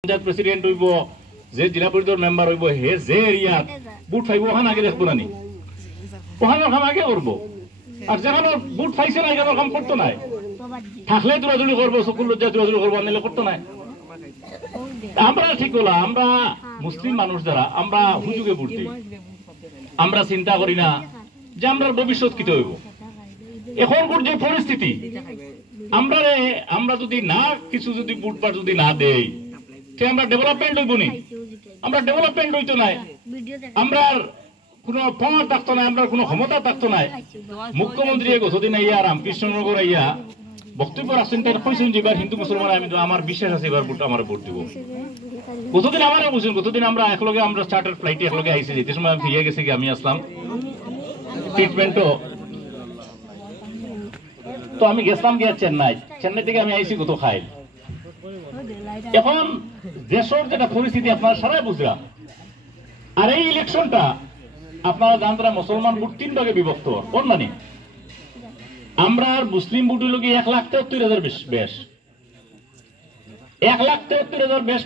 Panchayat president হইব, যে জিলা পরিষদের মেম্বার হইব, হে যে এরিয়াত বুট পাইব ওখান আগে দেখবো না নি, ওখানের কাম আগে করবো। আর যেখানে বুট পাইছে না এখানে কাম করতো নাই, থাকলে দৌড়াদৌড়ি করবো, চকুর লজ্জা দৌড়াদৌড়ি করবো, আনলে করতো নাই। আমরা ঠিক হলো, আমরা মুসলিম মানুষ যারা আমরা হুজুগে ভোট দিই, আমরা চিন্তা করি না যে আমরা ভবিষ্যৎ কি হইব। এখনকার যে পরিস্থিতি, আমরা যদি না কিছু যদি বুটবার যদি না দেই, আমরা ডেভেলপমেন্ট হইব নি, আমরা ডেভেলপমেন্ট হইতো নাই, আমরা কোনো পাওয়ার থাকতো না, আমরা কোনো ক্ষমতা থাকতো নাই। মুখ্যমন্ত্রী গতদিন আইয়া রামকৃষ্ণনগর আইয়া বক্তব্য রাখছেন, তাই কইছেন যে এবার হিন্দু মুসলমান আমি আমার বিশ্বাস আছে এবার আমার ভোট দিব। গতদিন আমারও বুঝছেন, গতদিন আমরা একলগে আমরা চার্টার ফ্লাইটে একলগে আইসি, যেতে সময় আমি ফিরে গেছি, আমি আসলাম ট্রিটমেন্টও, তো আমি গেছিলাম গিয়া চেন্নাই থেকে আমি আইসি গত খাইল। এখন দেশের যেটা পরিস্থিতি আপনারা সারাই বুঝলাম। আর এই ইলেকশনটা আপনারা জানতারা মুসলমান ভোট 3 ভাগে বিভক্ত, কোন মানে আমরা মুসলিম ভোট হইল কি 1,73,000 বেশ, 1,73,000 বেশ।